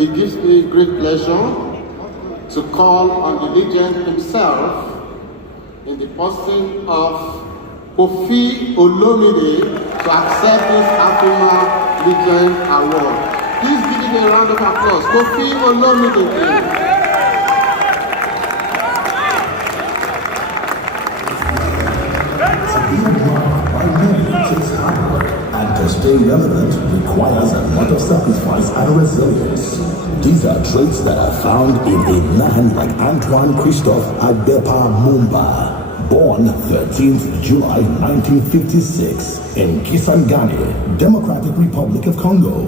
It gives me great pleasure to call on the legend himself in the person of Koffi Olomide to accept this AFRIMA Legend Award. Please give him a round of applause. Koffi Olomide, please. And to stay relevant requires a lot of sacrifice and resilience. These are traits that are found in a man like Antoine Christophe Adepa Mumba, born 13th July 1956 in Kisangani, Democratic Republic of Congo.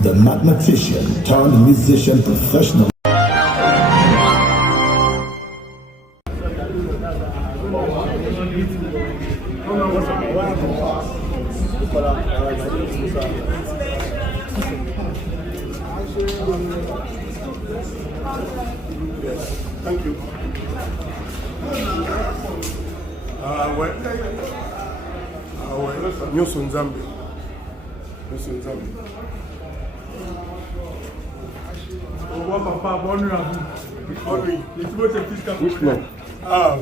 The mathematician turned musician professional. Yes, thank you. Nous sommes Zambie. Nous sommes Zambie. Au revoir papa, bonne nuit à vous. Bonne nuit. Les petits mots c'est plus qu'à vous. Ah.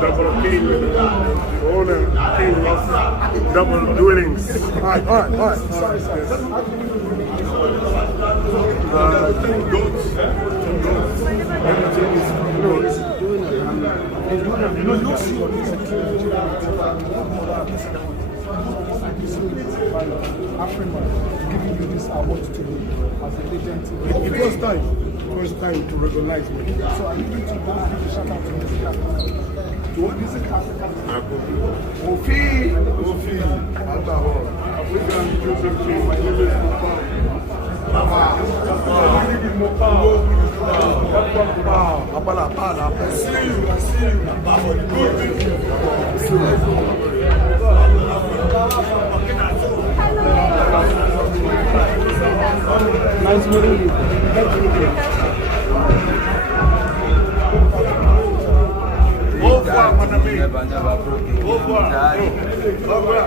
Double king, owner, king of double dwellings. All right. Goats. Everything is good. AFRIMA giving you this award today as a legend. It was time to recognize me. So I need you to give a shout out to Music Africa. To what Music Africa? Koffi, African music team. My name is Nice meeting you. Au revoir, mon ami. Au revoir.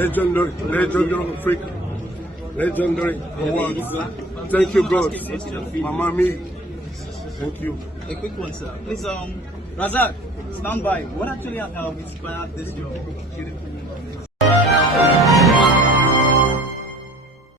Legendary Africa. Legendary awards. Thank you, God. Mama me. Thank you. A quick one, sir. Please, Razak, stand by. What actually inspired this your